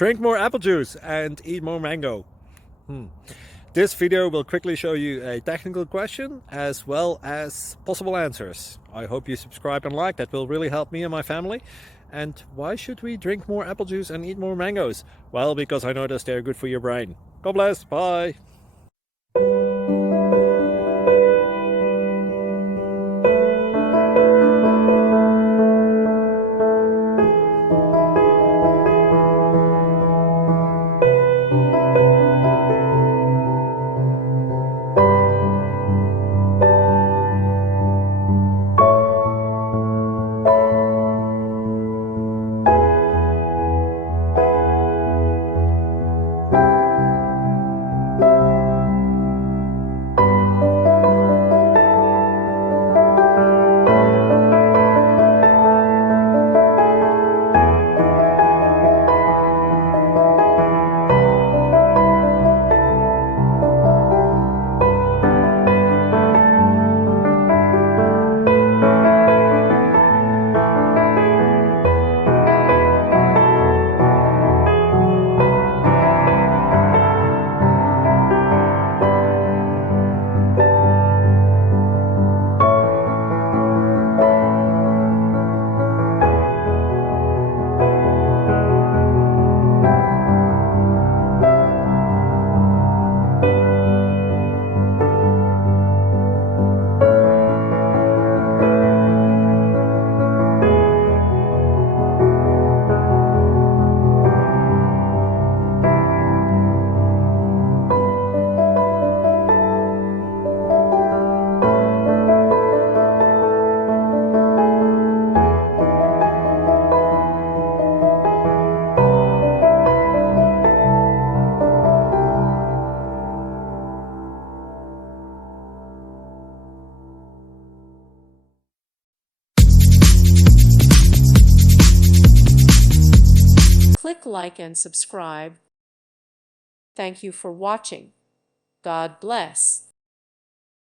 Drink more apple juice and eat more mango. This video will quickly show you a technical question as well as possible answers. I hope you subscribe and like, that will really help me and my family. And why should we drink more apple juice and eat more mangoes? Well, because I noticed they're good for your brain. God bless, bye! Click like and subscribe. Thank you for watching. God bless.